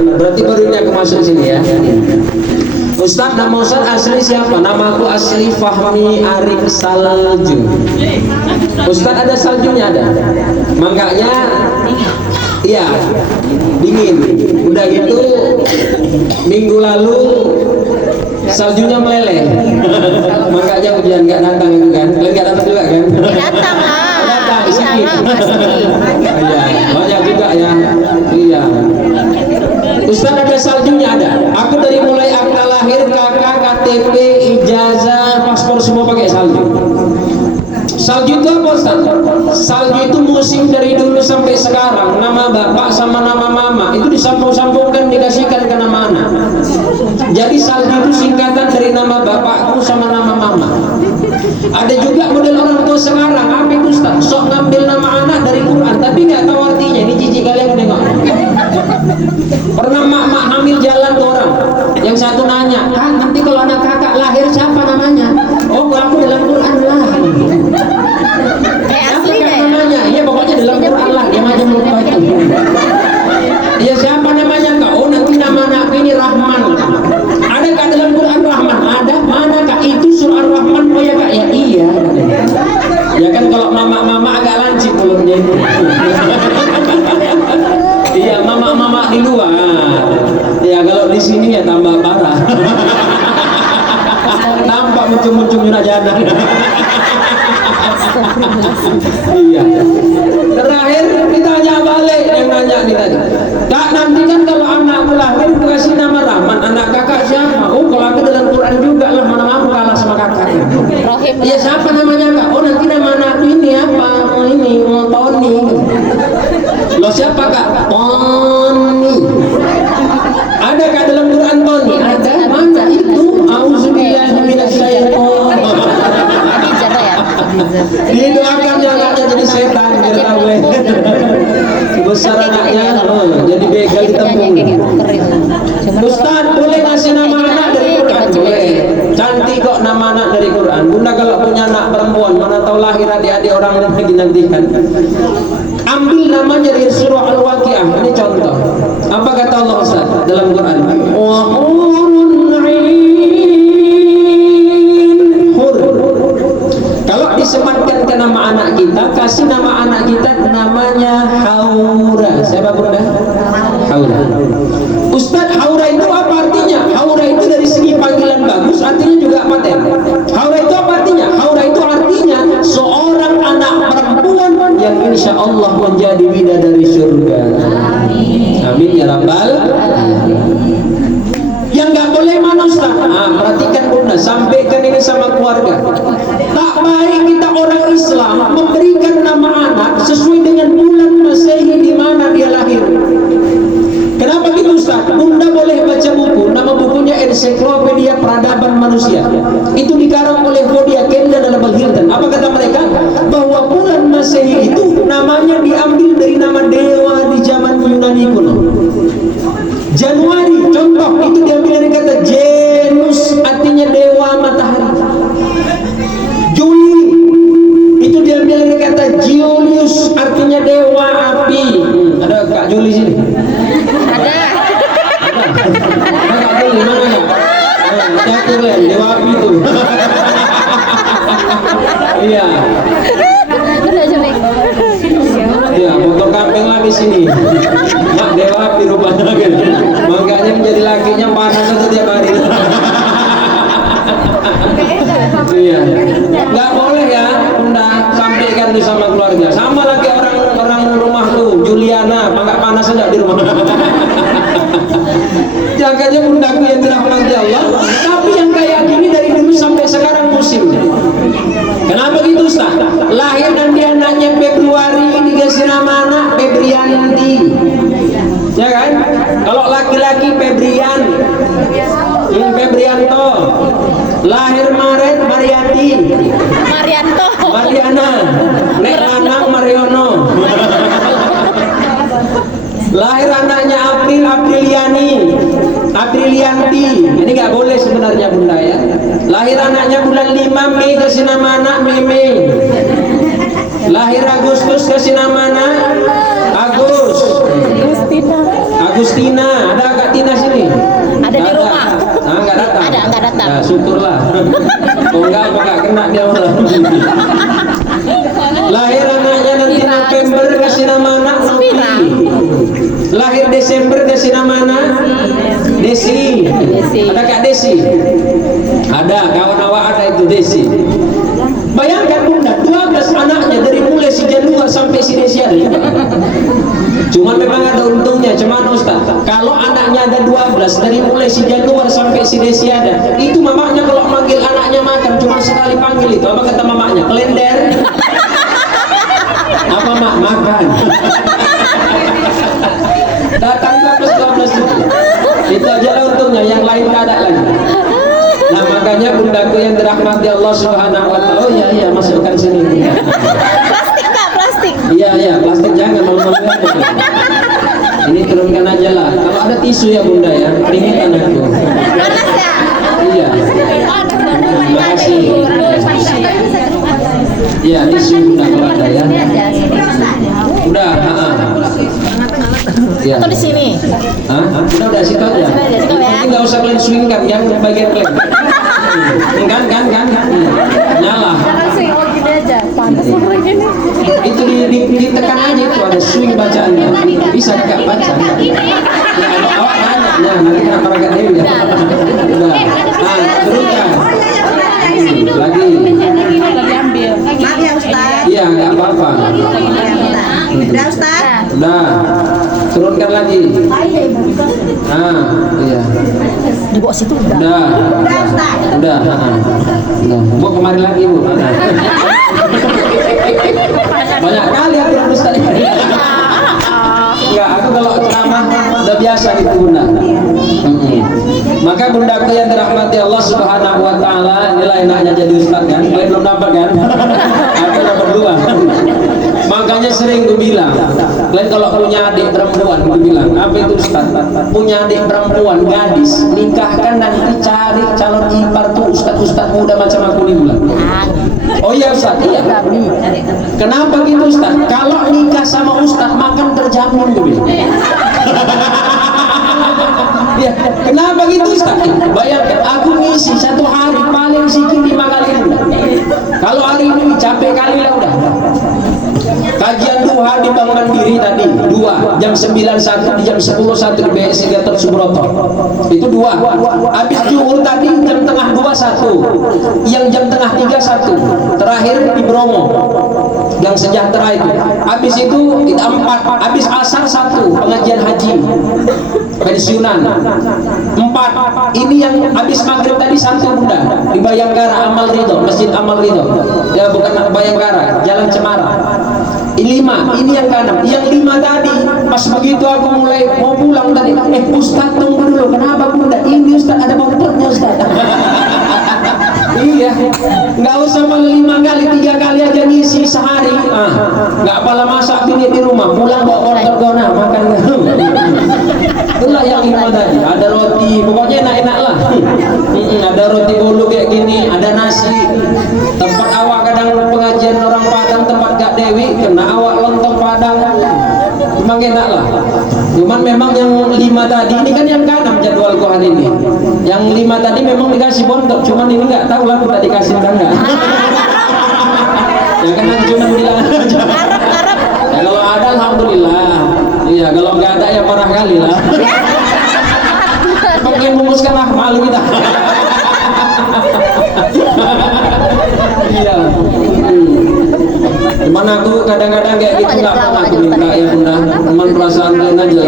Berarti baru ini aku masuk sini ya. Ustaz, nama Ustaz asli siapa? Namaku asli Fahmi Arif Salju. Ustaz ada saljunya ada. Mangganya iya dingin. Udah gitu minggu lalu saljunya meleleh. Mangganya hujan nggak datang itu kan? Kalian nggak datang juga kan? Datang lah. Datang, Insya Allah pasti. Iya, banyak juga ya. Iya. Ustaz ada saljunya ada. Aku dari mulai akta lahir, kakak, KTP, ijazah, paspor semua pakai salju. Salju itu apa Ustaz? Salju itu musim dari dulu sampai sekarang. Nama bapak sama nama mama itu disambung-sambungkan, dikasihkan ke nama anak. Jadi salju itu singkatan dari nama bapakku sama nama mama. Ada juga model orang tua sekarang, apa itu Ustaz? Sok ngambil nama anak dari Quran tapi nggak tahu artinya. Ini cici kalian nengok. Pernah mak hamil jalan ke orang, yang satu nanya, "Kak, nanti kalau anak kakak lahir siapa namanya?" "Oh, aku dalam Quran lah." Asli deh. Namanya, iya pokoknya dalam Quran lah. Dia macam lupa itu. Iya siapa namanya Kak? "Oh, nanti nama anakku ini Rahman." "Ada Kak dalam Quran Rahman?" "Ada." "Mana Kak?" "Itu surah Rahman." "Oh ya Kak." "Ya iya." Ya kan kalau mama agak lancip mulutnya itu. Iya, mama di luar. Ya kalau di sini ya tambah parah. Tampak muncul-muncul jana. Iya. Terakhir ditanya balik, yang nanya nih tadi. "Kak, nanti kan kalau anakku lahir kasih nama Rahman, anak kakak siapa?" "Oh, kalau aku dalam Quran juga lah, mana aku kalah sama kakak." Rohim. "Iya siapa namanya Kak?" "Oh, nanti nama anakku ini apa? Oh ini, Tony." "Loh siapa Kak?" "Tony." "Ada Kak dalam Quran Tony?" "Ada." "Mana itu?" "Auzubillahi minasyaitonir rajim." Didoakan ya anaknya jadi setan biar tahu. Besar anaknya jadi begal di tembung. "Ustaz, boleh ngasih nama anak dari Quran?" "Boleh." "Cantik kok nama anak dari Quran." "Bunda kalau punya anak perempuan, mana tahu lahir adik-adik orang yang dinantikan, ambil namanya dari surah Al-Waqiah." Ini contoh. Apa kata Allah Ustaz dalam Quran? "Wa hurun 'ain." Hur. Kalau disematkan ke nama anak kita, kasih nama anak kita namanya Haura. Siapa Bunda? Haura. Ustaz, Haura itu apa artinya? Haura itu dari segi panggilan bagus, artinya juga paten. Haura itu apa artinya? Haura itu artinya seorang anak perempuan yang insya Allah menjadi bidadari surga. Amin ya rabbal alamin. Yang nggak boleh mana Ustaz? Perhatikan Bunda, sampaikan ini sama keluarga. Tak baik kita orang Islam memberikan nama anak sesuai dengan bulan Masehi di mana dia lahir. Kenapa gitu Ustaz? Bunda boleh baca buku, nama bukunya Ensiklopedia Peradaban Manusia. Itu dikarang oleh Claudia Kenda dan Abel Hilton. Apa kata mereka? Bahwa bulan Masehi itu namanya diambil dari nama dewa di zaman Yunani kuno. Januari, contoh, itu diambil dari kata Janus, artinya dewa matahari. Juli, itu diambil dari kata Julius, artinya dewa api. Ada Kak Juli sini? Ada. Ada Kak Juli, mana ya? Hati-hati Len, dewa api itu. Iya. Iya, motor kambing lagi sini. Mak dewa api rupanya gitu. Makanya menjadi lakinya panas itu tiap hari. Iya. Nggak boleh ya, Bunda, sampaikan itu sama keluarga. Sama lagi orang rumah tuh, Juliana, nggak panas aja di rumah. Jaganya bundaku yang dirahmati Allah. Tapi yang kayak gini dari dulu sampai sekarang musimnya. Kenapa gitu Ustaz? Lahir nanti anaknya Februari, dikasih nama anak Febrianti. Ya kan? Kalau laki-laki Febrian, Febrianto. Lahir Maret, Mariati. Marianto. Mariana. Nek lanang Mariono. Lahir anaknya April, Apriliani. Aprilianti. Ini nggak boleh sebenarnya Bunda ya. Lahir anaknya bulan 5 Mei, kasih nama anak Meme. Lahir Agustus, kasih nama anak Agus. Agustina. Ada Batam. Nah, syukurlah. Oh enggak kena dia malah. Lahir anaknya nanti November kasih nama anak Novi. Lahir Desember kasih nama anak Desi. Ada Kak Desi? Ada, kawan awak ada itu Desi. Bayangkan Bunda, 12 anaknya dari mulai si Januar sampai si Desi ada. Cuman memang ada untungnya, cuman Ustaz, kalau anaknya ada 12 dari mulai si Januar sampai si Desi ada, itu mamanya kalau manggil anaknya makan cuma sekali panggil itu, apa kata mamanya? Kelender. Apa mak makan? Datang 12 itu aja lah untungnya, yang lain tak ada lagi. Nah makanya bundaku yang dirahmati Allah Subhanahu wa Ta'ala. Oh iya masukkan sini. Plastik Kak, plastik. Iya plastik jangan malu-malu aja. Ini turunkan aja lah. Kalau ada tisu ya Bunda ya, keringetan aku. Panas ya? Iya. Terima kasih. Iya tisu Bunda kalau ada ya. Udah. Ya. Atau di sini? Hah? Udah situ aja. Nanti nggak usah kalian swingkan yang bagian kalian. Kan. Nyala. Jangan swing, oh gini aja. Panas ini. Itu ditekan aja itu ada swing bacaannya. Bisa Kak baca. Ya awak nanya. Nah, nanti kenapa rakyat Dewi ya? Udah. Nah, teruskan. Lagi. Diambil. Maaf ya Ustaz. Iya, nggak apa-apa. Udah Ustaz. Udah. Turunkan lagi. Nah, iya. Di bawah situ udah. Udah. Udah Ustaz. Udah. Bu kemari lagi Bu. Banyak kali aku terus tadi. Enggak, aku kalau ceramah udah biasa gitu Bunda. Maka bundaku yang dirahmati Allah Subhanahu wa Ta'ala, inilah enaknya jadi ustaz kan. Kalian belum dapat kan? Aku dapat 2. Makanya sering gue bilang, kalian kalau punya adik perempuan, gue bilang, apa itu Ustaz? Punya adik perempuan, gadis, nikahkan nanti cari calon ipar tuh ustaz-ustaz muda macam aku nih bilang. Oh iya Ustaz, iya. Kenapa gitu Ustaz? Kalau nikah sama Ustaz makan terjamin gue bilang. Ya, kenapa gitu Ustaz? Bayangkan aku ngisi 1 hari paling sedikit 5 kali udah. Kalau hari ini capek kali lah udah. Kajian duha di Bank Mandiri tadi 2 jam 9.1 di jam 10.1 di BSI Gatot Subroto itu 2. Habis zuhur tadi jam tengah 2 1, yang jam tengah 3 1, terakhir di Bromo yang sejahtera itu. Habis itu 4, habis asar 1 pengajian haji pensiunan 4. Ini yang habis maghrib tadi 1 Bunda di Bayangkara Amal Ridho, Masjid Amal Ridho ya, bukan Bayangkara, Jalan Cemara. 5, ini yang ke-6. Yang 5 tadi pas begitu aku mulai mau pulang tadi, Ustaz tunggu dulu, kenapa Bunda? Ini Ustaz ada bobotnya Ustaz. Iya, nggak usah 5 kali, 3 kali aja ngisi sehari. Nggak apalah masak bini di rumah, pulang bawa order makan. Itulah yang 5 tadi. Ada roti, pokoknya enak-enak lah. Ada roti bolu kayak gini, ada nasi. Tempat awak kadang pengajian orang Padang, tempat Kak Dewi, kena awak lontong Padang. Memang enak lah. Cuman memang yang 5 tadi ini kan yang ke-6 jadwalku hari ini. Yang 5 tadi memang dikasih pondok, cuman ini nggak tahu lah kita dikasih atau enggak. Ya kan cuma bilang aja. Ya kalau ada alhamdulillah. Iya, kalau nggak ada ya parah kali lah. Mungkin bungkuskan lah malu kita. Iya. Cuman aku kadang-kadang kayak gitu nggak pernah aku minta ya Bunda, cuman perasaan lain aja.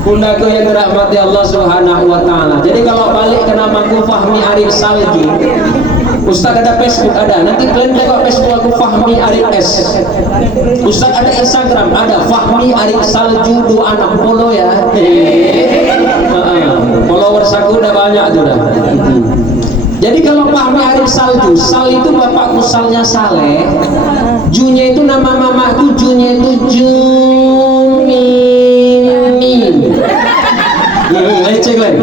Bundaku yang dirahmati Allah Subhanahu wa Ta'ala. Jadi kalau balik ke namaku Fahmi Arif Salji, Ustaz ada Facebook ada. Nanti kalian tengok Facebook aku Fahmi Arif S. Ustaz ada Instagram ada Fahmi Arif Salju 2 anak follow ya. Followers aku udah banyak tuh dah. Jadi kalau Fahmi Arif Salju, Sal itu bapakku Salnya Saleh, Junya itu nama mamaku, Junya itu Jumimin. Ayo cek lagi.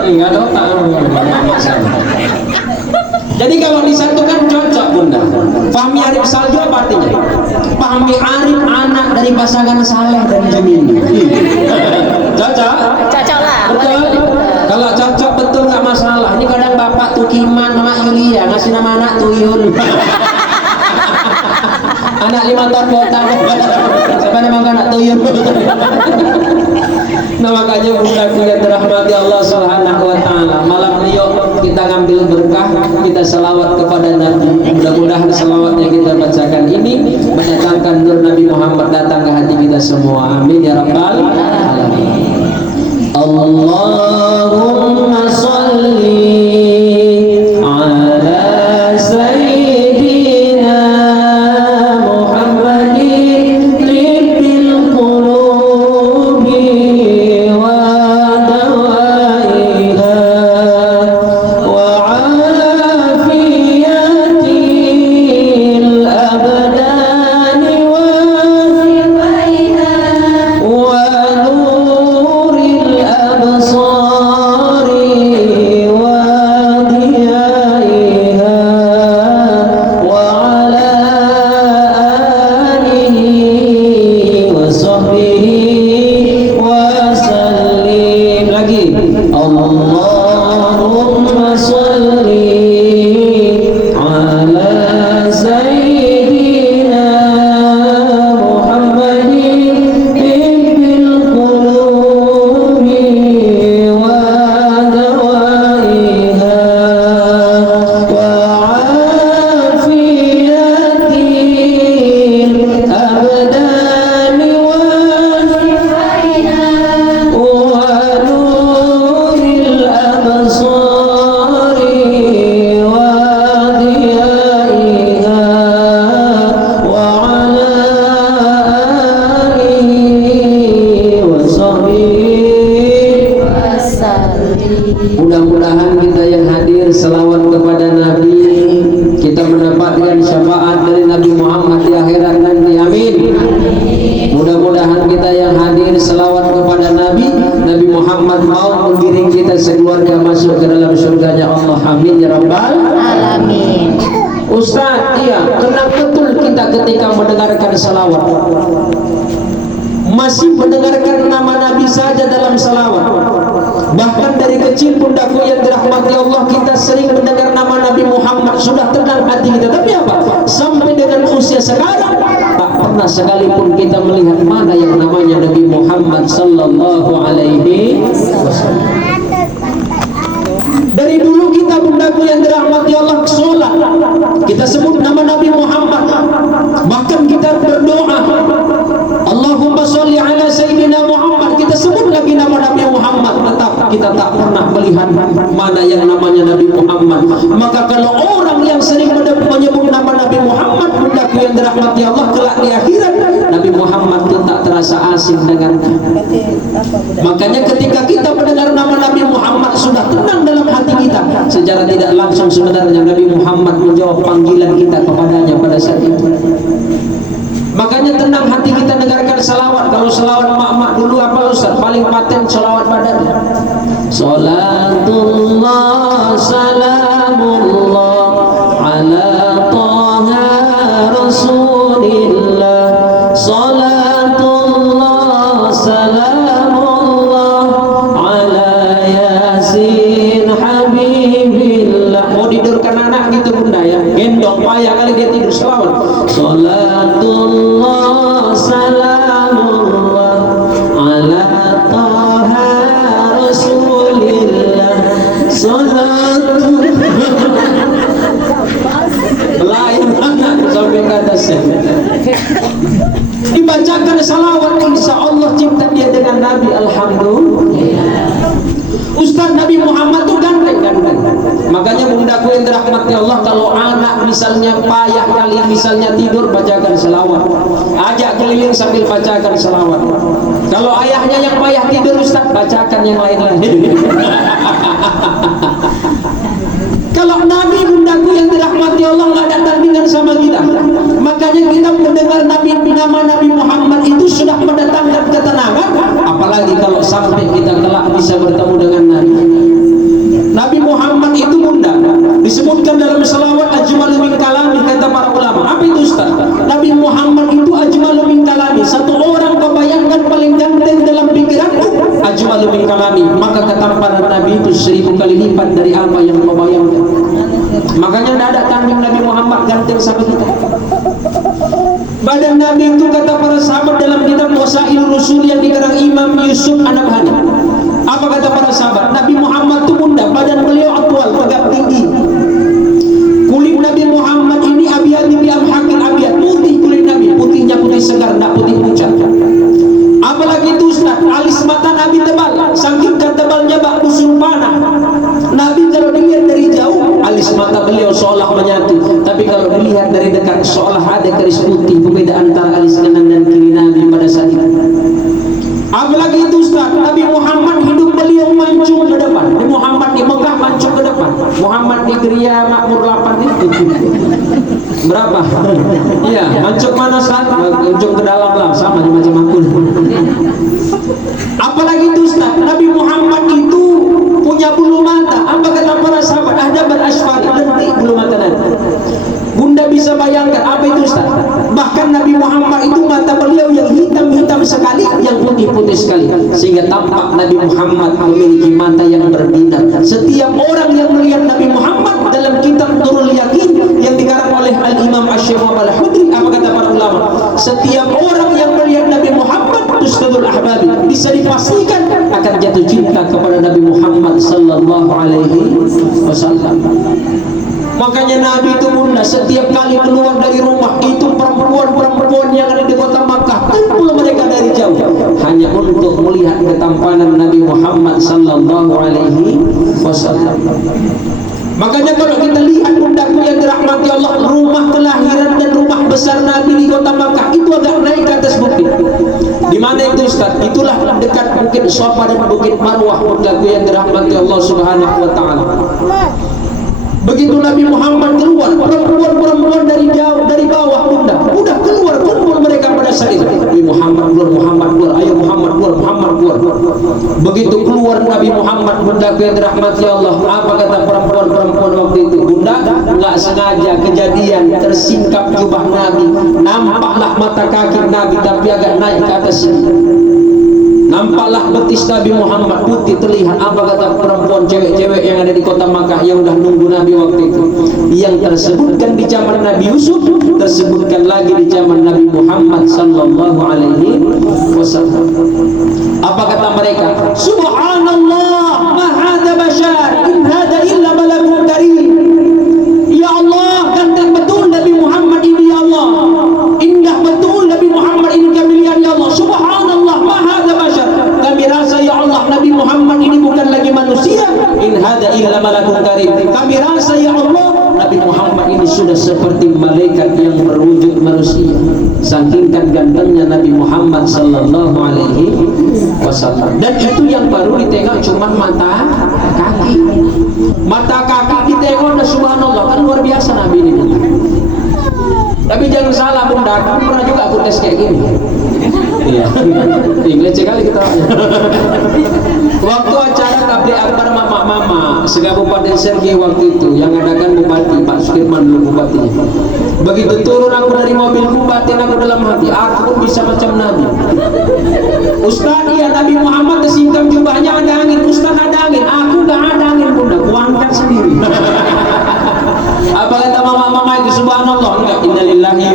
Enggak ada otak. Jadi kalau disatukan cocok Bunda. Fahmi Arif Salju apa artinya? Fahmi Arif anak dari pasangan Saleh dan Jumimin. Cocok? Cocok lah. Betul. salawat buat tangan. Siapa nama anak tuyul? Nah makanya budak yang dirahmati Allah Subhanahu wa taala, malam ini yuk kita ngambil berkah, kita salawat kepada Nabi. Mudah-mudahan salawatnya kita bacakan ini mendatangkan nur Nabi Muhammad datang ke hati kita semua. Amin ya rabbal alamin. Allahumma sholli ala sayyidina Muhammadin tibbil qulubi wa dawaiha wa afiyatil abdani wa sifaiha wa nuril absari wa diyaiha wa ala alihi wa sahbihi wa sallim. Lagi Allahumma sholli ala sayyidina Muhammadin tibbil qulubi wa dawaiha wa afiyatil abdani wa sifaiha wa nuril absari wa diyaiha wa ala alihi wa sahbihi. Mudah-mudahan kita yang hadir selawat kepada Nabi, kita mendapatkan syafaat dari Nabi Muhammad di akhirat nanti. Amin. Mudah-mudahan kita yang hadir selawat kepada Nabi, Nabi Muhammad mau menggiring kita sekeluarga masuk ke dalam surganya Allah. Amin ya rabbal Alamin. Ustaz, iya, tenang betul kita ketika mendengarkan salawat. Masih mendengarkan nama Nabi saja dalam salawat. Bahkan dari kecil bundakku yang dirahmati Allah, kita sering mendengar nama Nabi Muhammad, sudah tenang hati kita. Tapi apa? Sampai dengan usia sekarang tak pernah sekalipun kita melihat mana yang namanya Nabi Muhammad sallallahu alaihi wasallam. Dari dulu kita bundakku yang dirahmati Allah sholat, kita sebut nama Nabi Muhammad. Bahkan kita berdoa, Allahumma sholli ala sayyidina Muhammad, kita sebut lagi nama Nabi Muhammad. Tetap kita tak pernah melihat mana yang namanya Nabi Muhammad. Maka kalau orang yang sering menyebut nama Nabi Muhammad, bundakku yang dirahmati Allah, kelak di akhirat Nabi Muhammad itu tak terasa asing dengannya. Makanya ketika kita mendengar nama Nabi Muhammad, sudah tenang dalam hati kita. Secara tidak langsung sebenarnya Nabi Muhammad menjawab panggilan kita kepadanya pada saat itu. Makanya tenang hati kita dengarkan salawat. Kalau salawat mak-mak dulu apa Ustaz? Paling paten salawat badan. Salatullah salamullah ala taha rasulillah. Salatullah salamullah ala yasin habibillah. Mau tidurkan anak gitu bunda ya, gendong payah kali dia tidur selawat. Salatullah salamullah ala taha rasulillah. Salatullah lain anak sampai ke atasnya. Dibacakan salawat, insya Allah cinta dia dengan Nabi. Alhamdulillah. Ustaz, Nabi Muhammad itu ganteng. Makanya bundaku yang dirahmati Allah, kalau anak misalnya payah kali misalnya tidur, bacakan selawat. Ajak keliling sambil bacakan selawat. Kalau ayahnya yang payah tidur, Ustaz, bacakan yang lain-lain. Kalau Nabi bundaku yang dirahmati Allah nggak ada tandingan sama kita. Makanya kita mendengar nama Nabi Muhammad itu sudah mendatangkan ketenangan. Apalagi kalau sampai kita kelak bisa bertemu dengan Nabi. Nabi Muhammad itu bunda disebutkan dalam salawat ajmalu min kalami, kata para ulama. Apa itu Ustaz? Nabi Muhammad itu ajmalu min kalami. Satu orang kau bayangkan paling ganteng dalam pikiranmu, ajmalu min kalami, maka ketampanan Nabi itu 1000 kali lipat dari apa yang kau bayangkan. Makanya tidak ada tanding Nabi Muhammad ganteng sama kita. Badan Nabi itu kata para sahabat dalam kitab Wasail Rusul yang dikarang Imam Yusuf An-Nabhani. Apa kata para sahabat? Nabi Muhammad itu bunda, badan beliau atwal, tegap tinggi. Kulit Nabi Muhammad ini abiyat biam hakil abiyat, putih kulit Nabi, putihnya putih segar, tidak putih pucat. Apalagi itu Ustaz, alis mata Nabi tebal, saking tebalnya bak busur panah. Nabi kalau dilihat dari jauh, alis mata beliau seolah menyatu, tapi kalau dilihat dari dekat seolah ada garis putih, berbeda antara alis kanan dan kiri Nabi pada saat itu. Apalagi itu Ustaz, Nabi Muhammad hidup beliau mancung ke depan. Nabi Muhammad di Mekah mancung ke depan. Muhammad di Geria Makmur 8 itu berapa? Iya, mancung mana Ustaz? Mancung ke dalam lah, sama macam aku. Apalagi itu Ustaz, Nabi Muhammad itu punya bulu mata. Apa kata para sahabat? Ahdabar asfari, lentik bulu mata Nabi. Bunda bisa bayangkan apa itu Ustaz? Bahkan Nabi Muhammad itu mata beliau yang hitam-hitam sekali, yang putih-putih sekali, sehingga tampak Nabi Muhammad memiliki mata yang berbinar. Setiap orang yang melihat Nabi Muhammad dalam kitab Nurul Yakin yang dikarang oleh Al-Imam Asy-Syafi'i Al-Hudri, apa kata para ulama? Setiap orang yang melihat Nabi Muhammad Ustadzul Ahbabi bisa dipastikan akan jatuh cinta kepada Nabi Muhammad sallallahu alaihi wasallam. Makanya Nabi itu bunda setiap kali keluar dari rumah itu perempuan-perempuan yang ada di kota Makkah kumpul mereka dari jauh hanya untuk melihat ketampanan Nabi Muhammad sallallahu alaihi wasallam. Makanya kalau kita lihat bundaku yang dirahmati Allah, rumah kelahiran dan rumah besar Nabi di kota Makkah itu agak naik ke atas bukit. Di mana itu Ustaz? Itulah dekat Bukit Shafa dan Bukit Marwah bundaku yang dirahmati Allah Subhanahu wa taala. Begitu Nabi Muhammad keluar, perempuan-perempuan dari jauh, dari bawah bunda, udah keluar kumpul mereka pada saat itu. Muhammad keluar, ayo Muhammad keluar. Begitu keluar Nabi Muhammad, bunda yang dirahmati Allah, apa kata perempuan-perempuan waktu itu? Bunda nggak sengaja kejadian tersingkap jubah Nabi, nampaklah mata kaki Nabi tapi agak naik ke atas sini. Nampaklah betis Nabi Muhammad putih terlihat. Apa kata perempuan cewek-cewek yang ada di kota Makkah yang udah nunggu Nabi waktu itu? Yang tersebutkan di zaman Nabi Yusuf, tersebutkan lagi di zaman Nabi Muhammad sallallahu alaihi wasallam. Apa kata mereka? Subhanallah, ma hadza bashar, in hadza illa malakun karim. Ya Allah, ganteng betul Nabi Muhammad ini ya Allah. Indah betul Nabi Muhammad ini kamilian ya Allah. Subhanallah, ma hadza bashar. Kami rasa ya Allah Nabi Muhammad ini bukan lagi manusia. In hadza illa malakun karim. Kami rasa ya Allah Nabi Muhammad ini sudah seperti malaikat yang berwujud manusia. Saking gantengnya Nabi Muhammad sallallahu alaihi wasallam. Dan itu yang baru ditengok cuma mata kaki. Mata kaki ditengok dan subhanallah, kan luar biasa Nabi ini. Tapi jangan salah bunda, aku pernah juga aku tes kayak gini. Iya, Inggris sekali kita. Waktu acara tabligh akbar mama se-Kabupaten Sergi waktu itu yang adakan Bupati Pak Sukirman dulu bupatinya. Begitu turun aku dari mobil batin aku dalam hati, aku pun bisa macam Nabi. Ustaz, iya Nabi Muhammad tersingkap jubahnya ada angin. Ustaz ada angin, aku gak ada angin bunda, kuangkat sendiri. Apa kata mama-mama itu? Subhanallah, enggak, innalillahi.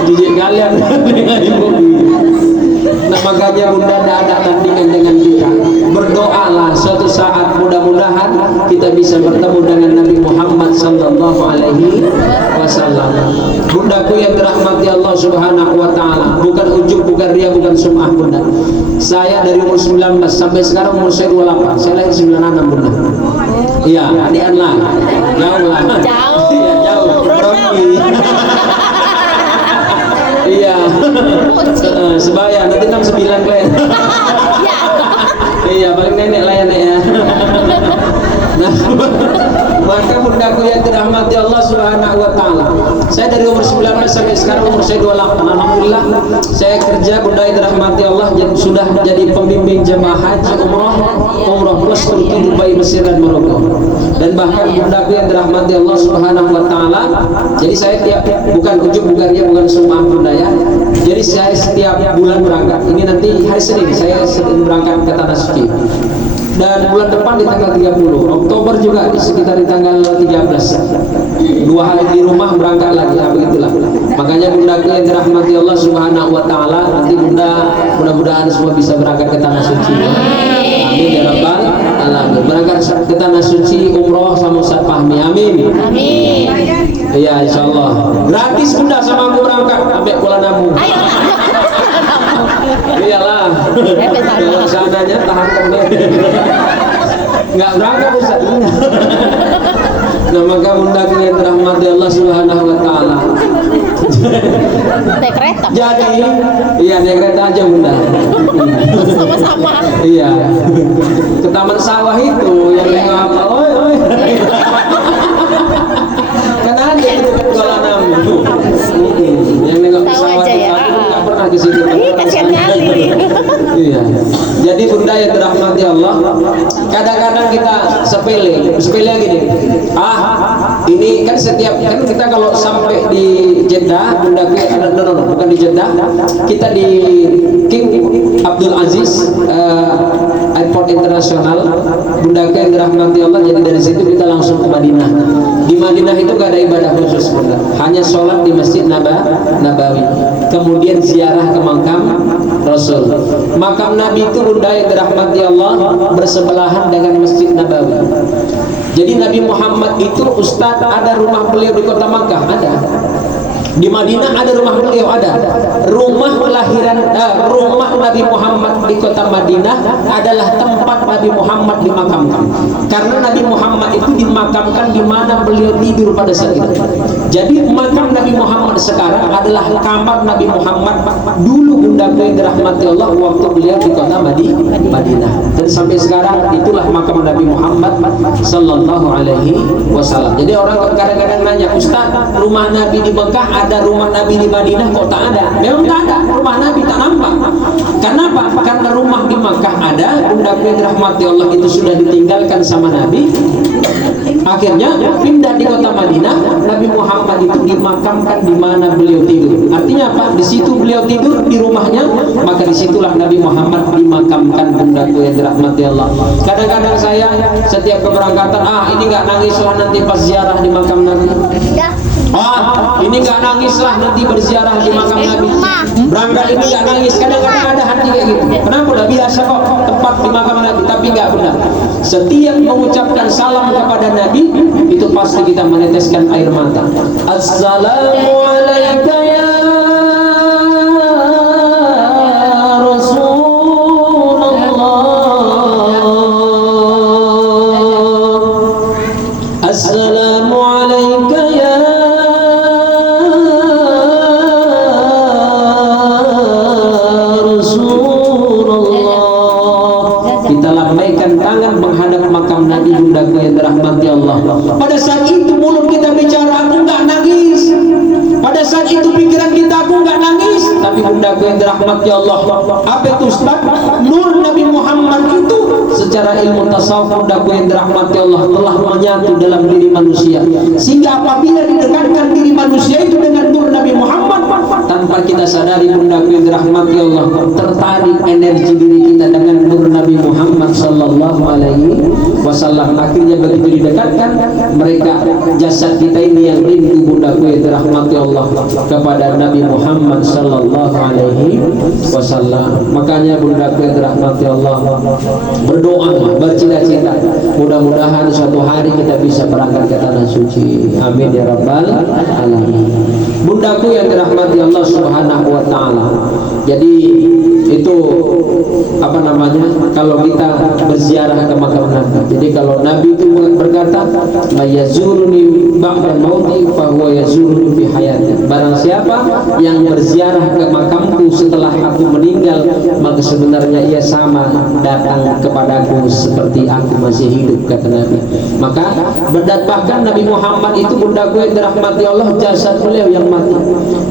Jijik kalian dengan ibu. Nah makanya bunda tidak ada tandingan dengan kita. Berdoalah suatu saat mudah-mudahan kita bisa bertemu dengan Nabi Muhammad sallallahu alaihi wasallam. Bundaku yang dirahmati Allah Subhanahu wa taala, bukan ujub, bukan ria, bukan sum'ah bunda. Saya dari umur 19 sampai sekarang umur saya 28. Saya lahir 96 bunda. Iya, adian lah. Jauh lah. Iya, jauh. Iya. Sebaya nanti 69 kalian. Iya, paling nenek lah ya nek ya. Nah, maka bundaku yang dirahmati Allah Subhanahu wa taala. Saya dari umur 19 sampai sekarang umur saya 28. Alhamdulillah saya kerja bunda yang dirahmati Allah sudah jadi pembimbing jemaah haji umrah plus Turki, Dubai, Mesir dan Maroko. Dan bahkan bundaku yang dirahmati Allah Subhanahu wa taala. Jadi saya tiap bukan ujub, bukan ria, bukan sum'ah bunda ya. Jadi saya setiap bulan berangkat. Ini nanti hari Senin saya berangkat ke tanah suci. Dan bulan depan di tanggal 30, Oktober juga di sekitar di tanggal 13. 2 hari di rumah berangkat lagi, ya begitulah. Makanya bunda yang dirahmati Allah Subhanahu wa taala, nanti bunda mudah-mudahan semua bisa berangkat ke tanah suci. Amin ya rabbal alamin. Berangkat ke tanah suci umroh sama Ustaz Fahmi. Amin. Amin. Iya, insyaallah. Gratis bunda sama aku berangkat sampai Kuala Namu. Ayo. Iyalah. Kalau seandainya tahankan deh. Enggak berangkat Ustaz. Nah, maka bunda yang dirahmati Allah Subhanahu wa taala. Naik kereta. Jadi, iya naik kereta aja bunda. Sama-sama. Iya. Ke taman sawah itu yang nengok apa? Oi, oi. Kan ada di dekat Kuala Namu. Yang nengok Tahu sawah aja itu ya. aku nggak pernah ke situ. Ih, kasihan kali. Iya. Jadi bunda yang dirahmati Allah, kadang-kadang kita sepele gini. Ini kan setiap kan kita kalau sampai di Jeddah, bunda bukan di Jeddah, kita di King Abdul Aziz Airport Internasional, bunda yang dirahmati Allah. Jadi dari situ kita langsung ke Madinah. Di Madinah itu gak ada ibadah khusus bunda, hanya sholat di Masjid Nabawi, kemudian ziarah ke makam Rasul. Makam Nabi itu bunda yang dirahmati Allah bersebelahan dengan Masjid Nabawi. Jadi Nabi Muhammad itu Ustadz, ada rumah beliau di kota Makkah, ada. Di Madinah ada rumah beliau, ada. Rumah kelahiran rumah Nabi Muhammad di kota Madinah adalah tempat Nabi Muhammad dimakamkan. Karena Nabi Muhammad itu dimakamkan di mana beliau tidur pada saat itu. Jadi makam Nabi Muhammad sekarang adalah kamar Nabi Muhammad dulu bunda yang dirahmati Allah waktu beliau di kota Madinah. Dan sampai sekarang itulah makam Nabi Muhammad sallallahu alaihi wasallam. Jadi orang kadang-kadang nanya, Ustaz, rumah Nabi di Mekah ada, rumah Nabi di Madinah kok tak ada? Memang tak ada, rumah Nabi tak nampak. Kenapa? Karena rumah di Mekah ada, bunda yang dirahmati Allah itu sudah ditinggalkan sama Nabi. Akhirnya pindah di kota Madinah. Nabi Muhammad itu dimakamkan di mana beliau tidur. Artinya apa? Di situ beliau tidur di rumahnya, maka disitulah Nabi Muhammad dimakamkan bunda yang dirahmati Allah. Kadang-kadang saya setiap keberangkatan, ini nggak nangislah nanti pas ziarah di makam Nabi. Ini nggak nangislah nanti berziarah di makam Nabi. Berangkat ini nggak nangis. Kadang-kadang ada hati kayak gitu. Kenapa? Udah biasa kok tempat di makam Nabi. Tapi nggak benar. Setiap mengucapkan salam kepada Nabi itu pasti kita meneteskan air mata. Assalamualaikum ya Rasulullah. Assalamualaikum ya kita lambaikan tangan menghadap makam Nabi bundaku yang dirahmati Allah. Pada saat itu mulut kita bicara, aku nggak nangis. Pada saat itu pikiran kita, aku nggak nangis. Tapi bundaku yang dirahmati Allah, apa itu Ustaz? Nur Nabi Muhammad itu secara ilmu tasawuf bundaku yang dirahmati Allah telah menyatu dalam diri manusia. Sehingga apabila didekatkan diri manusia itu dengan nur Nabi Muhammad, tanpa kita sadari bundaku yang dirahmati Allah, tertarik energi diri kita dengan nur Nabi Muhammad sallallahu alaihi wasallam. Akhirnya begitu didekatkan, mereka jasad kita ini yang rindu bundaku yang dirahmati Allah kepada Nabi Muhammad sallallahu alaihi wasallam. Makanya bundaku yang dirahmati Allah, berdoa, bercita-cita, mudah-mudahan suatu hari kita bisa berangkat ke tanah suci. Amin ya rabbal alamin. Bundaku yang dirahmati Allah Subhanahu wa taala. Jadi itu apa namanya, kalau kita berziarah ke makam Nabi. Jadi kalau Nabi itu berkata, "Mayazuruni ba'da mauti fa huwa yazuruni fi hayati." Barang siapa yang berziarah ke makamku setelah aku meninggal, maka sebenarnya ia sama datang kepadaku seperti aku masih hidup, kata Nabi. Maka bahkan Nabi Muhammad itu bundaku yang dirahmati Allah, jasad beliau yang mati,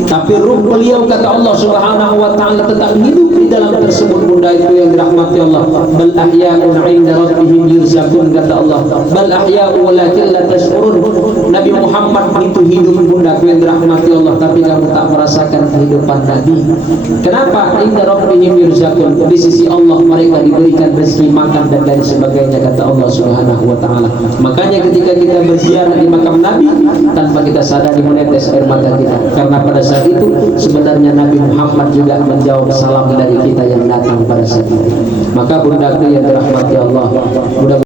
tapi ruh beliau kata Allah Subhanahu wa taala tetap hidup. hidup di dalam tersebut bunda itu yang dirahmati Allah. Bal ahya'un 'inda rabbihim yurzaqun, kata Allah. Bal ahya'un walakin la tash'urun. Nabi Muhammad itu hidup bunda yang dirahmati Allah, tapi kamu tak merasakan kehidupan Nabi. Kenapa? 'Inda rabbihim yurzaqun. Di sisi Allah mereka diberikan rezeki, makan dan lain sebagainya, kata Allah Subhanahu wa taala. Makanya ketika kita berziarah di makam Nabi, tanpa kita sadari menetes air mata kita, karena pada saat itu sebenarnya Nabi Muhammad juga menjawab salam dari kita yang datang pada saat itu. Maka bundaku yang dirahmati Allah, mudah